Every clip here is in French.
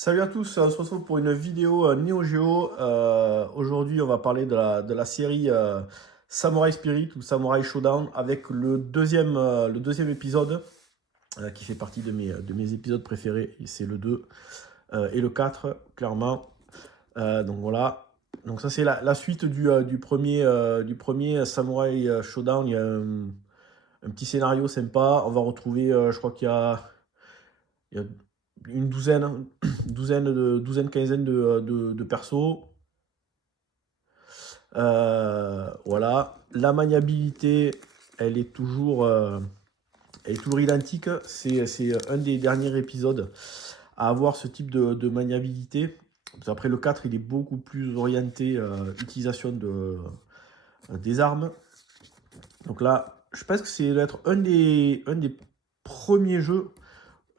Salut à tous, on se retrouve pour une vidéo Neo Geo. Aujourd'hui, on va parler de la série Samurai Spirit ou Samurai Shodown avec le deuxième épisode qui fait partie de mes épisodes préférés. Et c'est le 2 et le 4, clairement. Donc voilà. Donc ça, c'est la suite du premier Samurai Shodown. Il y a un petit scénario sympa. On va retrouver, je crois qu'il y a une quinzaine de persos. Voilà. La maniabilité, elle est toujours identique. C'est un des derniers épisodes à avoir ce type de maniabilité. Après, le 4 il est beaucoup plus orienté utilisation des armes. Donc là, je pense que c'est doit être un des premiers jeux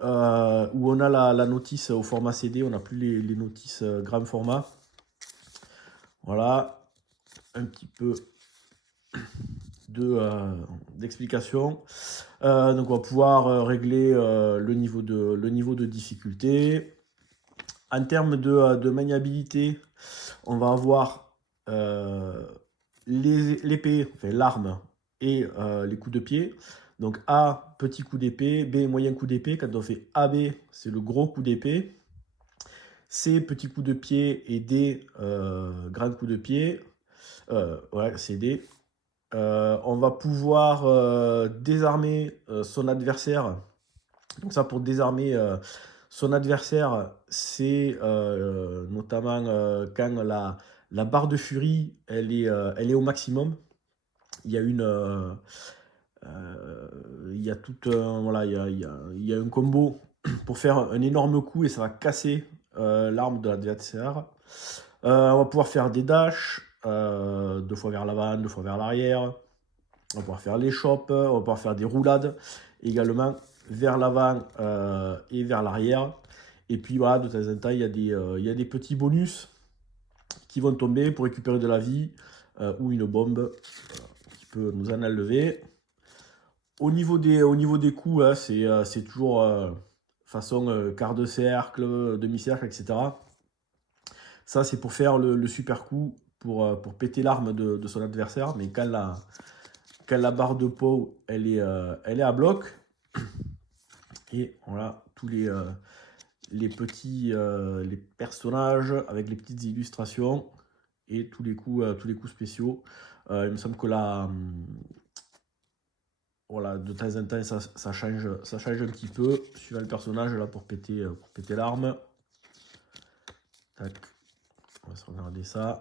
où on a la notice au format CD, on n'a plus les notices grand format. Voilà, un petit peu d'explication. Donc on va pouvoir régler le niveau de difficulté. En termes de maniabilité, on va avoir l'épée, enfin l'arme et les coups de pied. Donc A, petit coup d'épée, B, moyen coup d'épée. Quand on fait AB, c'est le gros coup d'épée. C, petit coup de pied et D, grand coup de pied. Ouais, c'est D. On va pouvoir désarmer son adversaire. Donc ça, pour désarmer son adversaire, c'est notamment quand la barre de furie, elle est au maximum. Il y a il y a tout voilà, il y a un combo pour faire un énorme coup et ça va casser l'arme de l'adversaire. On va pouvoir faire des dashs, 2 fois vers l'avant, 2 fois vers l'arrière. On va pouvoir faire les chops, on va pouvoir faire des roulades également vers l'avant et vers l'arrière. Et puis voilà, de temps en temps, il y a des petits bonus qui vont tomber pour récupérer de la vie ou une bombe qui peut nous en enlever. Au niveau des coups, hein, c'est toujours façon quart de cercle, demi-cercle, etc. Ça, c'est pour faire le super coup, pour péter l'arme de son adversaire. Mais quand la barre de peau, elle est à bloc. Et voilà, tous les petits les personnages avec les petites illustrations et tous les coups spéciaux. Il me semble que là, voilà, de temps en temps, ça change un petit peu, suivant le personnage, là, pour péter l'arme. Tac, on va se regarder ça.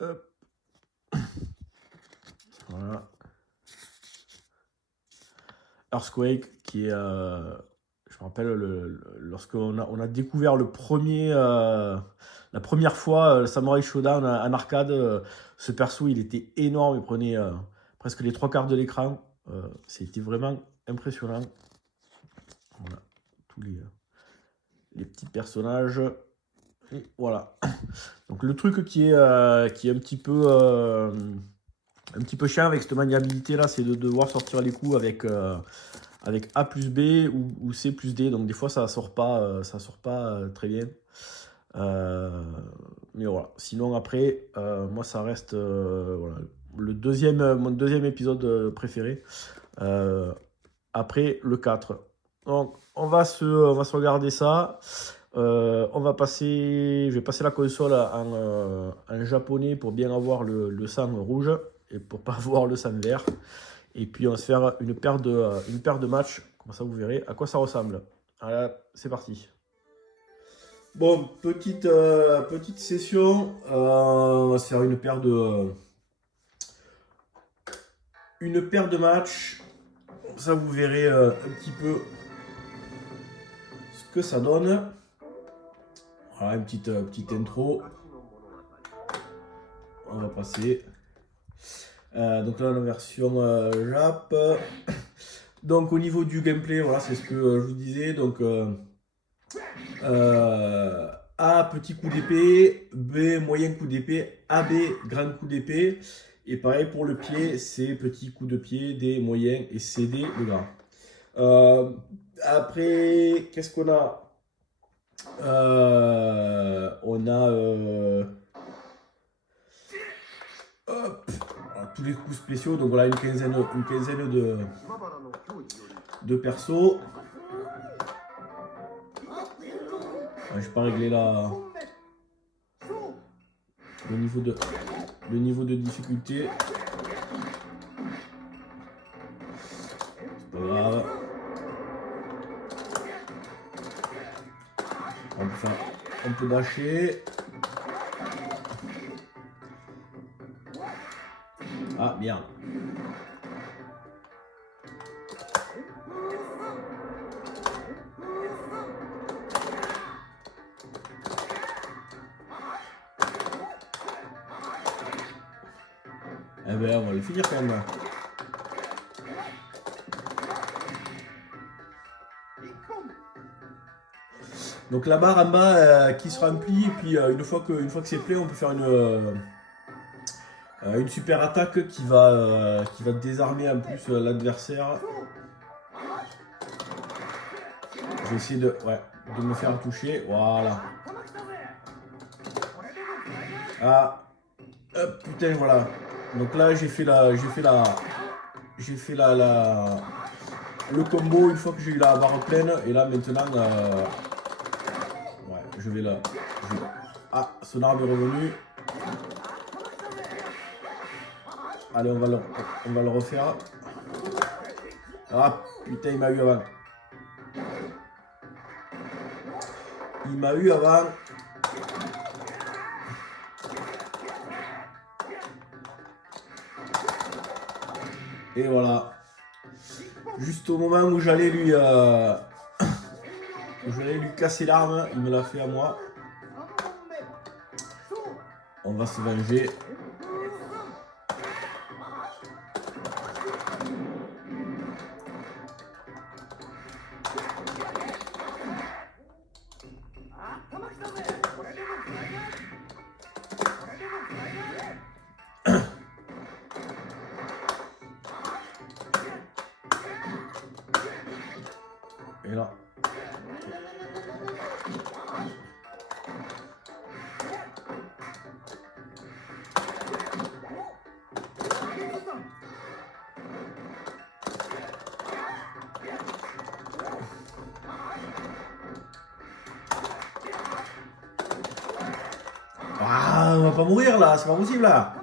Hop, voilà. Earthquake, qui est, je me rappelle, lorsqu'on a découvert la première fois le Samurai Shodown en arcade, ce perso, il était énorme, il prenait presque les 3 quarts de l'écran. C'était vraiment impressionnant. Voilà, tous les petits personnages. Et voilà. Donc le truc qui est un petit peu chiant avec cette maniabilité là, c'est de devoir sortir les coups avec A plus B ou C plus D. Donc des fois ça sort pas très bien. Mais voilà. Sinon après, moi ça reste voilà, mon deuxième épisode préféré. Après le 4. Donc on va se regarder ça. Je vais passer la console en japonais pour bien avoir le sang rouge et pour pas avoir le sang vert. Et puis on va se faire une paire de matchs. Comme ça vous verrez à quoi ça ressemble. Allez, c'est parti. Bon, petite session. On va se faire une paire de matchs. Ça vous verrez un petit peu ce que ça donne. Voilà, une petite intro. On va passer. Donc là, la version Jap. Donc au niveau du gameplay, voilà, c'est ce que je vous disais. Donc A, petit coup d'épée, B, moyen coup d'épée, AB, grand coup d'épée. Et pareil pour le pied, C, petit coup de pied, D, moyen et CD, le grand. Euh, Après, qu'est-ce qu'on a? On a hop, voilà, tous les coups spéciaux. Donc voilà, une quinzaine de persos. Je vais pas régler le niveau de difficulté. C'est pas grave. On peut dasher. Ah merde. Eh ben on va le finir quand même. Donc la barre en bas qui se remplit, et puis une fois que c'est plein, on peut faire une super attaque qui va désarmer en plus l'adversaire. Je vais essayer de me faire toucher. Voilà. Ah, hop, putain, voilà. Donc là, j'ai fait le combo une fois que j'ai eu la barre pleine. Et là, maintenant, ouais, je vais là. Ah, son arme est revenu. Allez, on va le refaire. Ah, putain, il m'a eu avant. Il m'a eu avant. Et voilà. Juste au moment où j'allais lui casser l'arme, il me l'a fait à moi. On va se venger. Et là. Ah, on va pas mourir là, c'est pas possible là.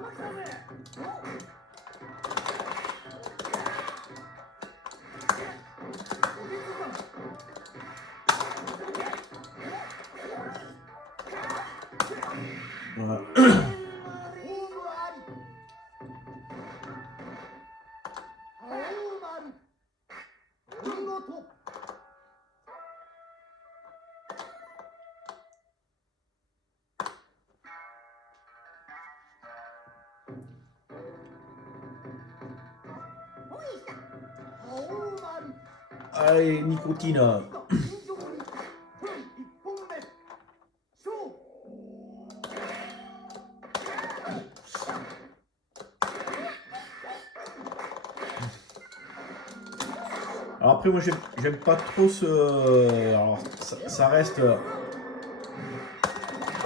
Voilà. Allez, nicotine. Alors après, moi, j'aime pas trop ce... Alors, ça reste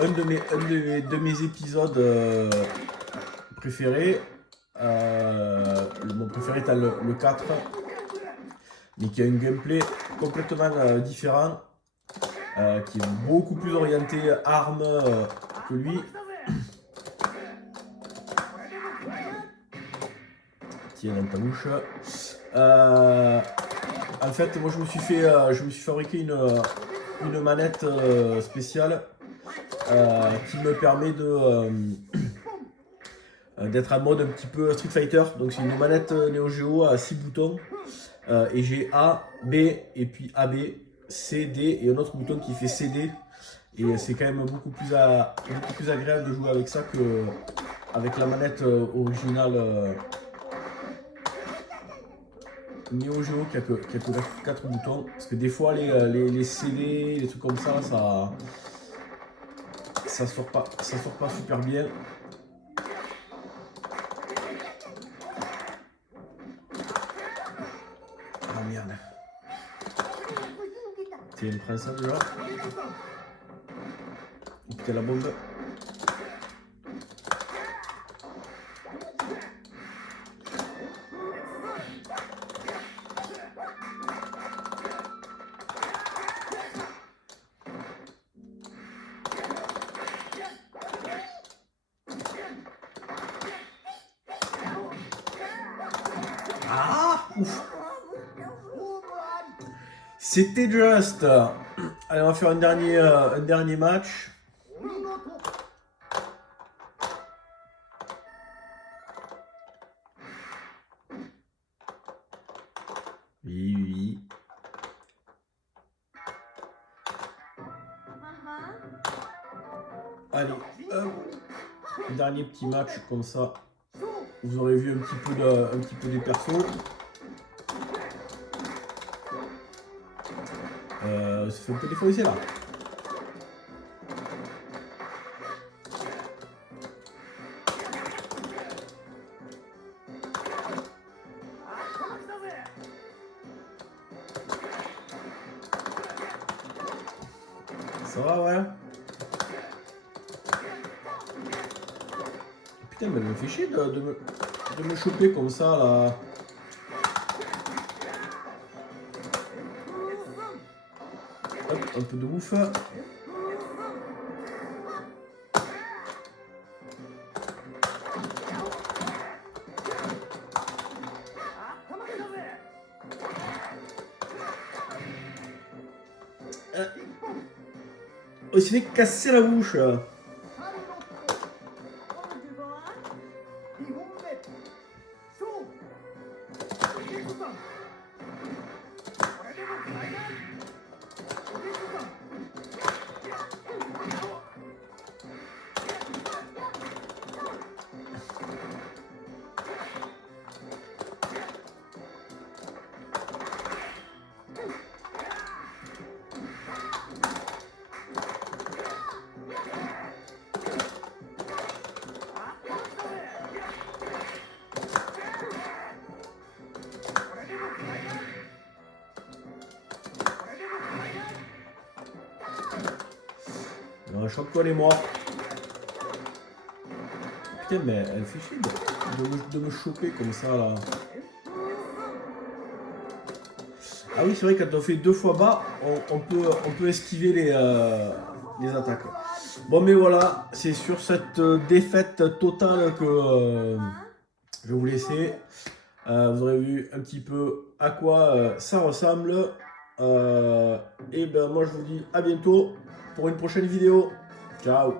un de mes épisodes préférés. Mon préféré est le 4, mais qui a un gameplay complètement différent, qui est beaucoup plus orienté armes que lui. Tiens, dans ta bouche. En fait, moi je me suis fabriqué une manette spéciale qui me permet d'être en mode un petit peu Street Fighter. Donc c'est une manette Neo Geo à 6 boutons. Et j'ai A, B et puis AB, C, D et un autre bouton qui fait CD. Et c'est quand même beaucoup plus agréable de jouer avec ça qu'avec la manette originale Neo Geo qui a que 4 boutons. Parce que des fois les CD, les trucs comme ça sort pas super bien. Ah merde. on prend ça déjà. Oh putain, la bombe. Ah, ouf. C'était juste. Allez, on va faire un dernier match. Oui, oui. Allez, hop. Dernier petit match comme ça. Vous aurez vu un petit peu des persos. Ça fait un peu des fois ici là. Ça va, ouais. Putain, mais elle me fait chier de me choper comme ça là. Hop, un peu de ouf. Oh, il s'est fait casser la bouche. Chope-toi les morts. Putain, mais elle fait chier de me choper comme ça là. Ah oui, c'est vrai, quand on fait 2 fois bas, on peut esquiver les attaques. Bon, mais voilà, c'est sur cette défaite totale que je vais vous laisser. Vous aurez vu un petit peu à quoi ça ressemble. Et ben moi, je vous dis à bientôt pour une prochaine vidéo. Ciao.